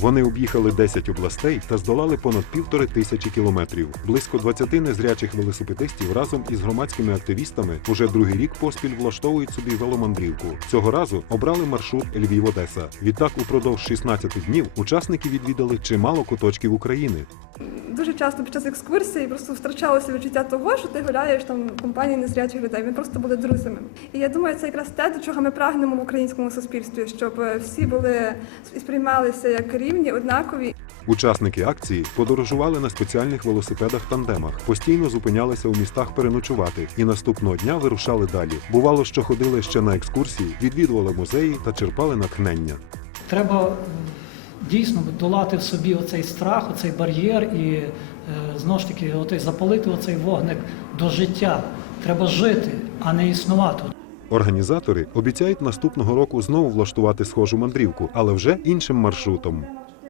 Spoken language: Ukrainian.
Вони об'їхали 10 областей та здолали понад півтори тисячі кілометрів. Близько 20 незрячих велосипедистів разом із громадськими активістами уже другий рік поспіль влаштовують собі веломандрівку. Цього разу обрали маршрут Львів-Одеса. Відтак, упродовж 16 днів учасники відвідали чимало куточків України. Дуже часто під час екскурсії просто втрачалося відчуття того, що ти гуляєш там в компанії незрячих людей. Ми просто були друзями. І я думаю, це якраз те, до чого ми прагнемо в українському суспільстві, щоб е, всі були і сприймалися як рівні, однакові. Учасники акції подорожували на спеціальних велосипедах-тандемах, постійно зупинялися у містах переночувати і наступного дня вирушали далі. Бувало, що ходили ще на екскурсії, відвідували музеї та черпали натхнення. Треба дійсно долати в собі оцей страх, оцей бар'єр і е, знову ж таки оцей, запалити оцей вогник до життя. Треба жити, а не існувати. Організатори обіцяють наступного року знову влаштувати схожу мандрівку, але вже іншим маршрутом.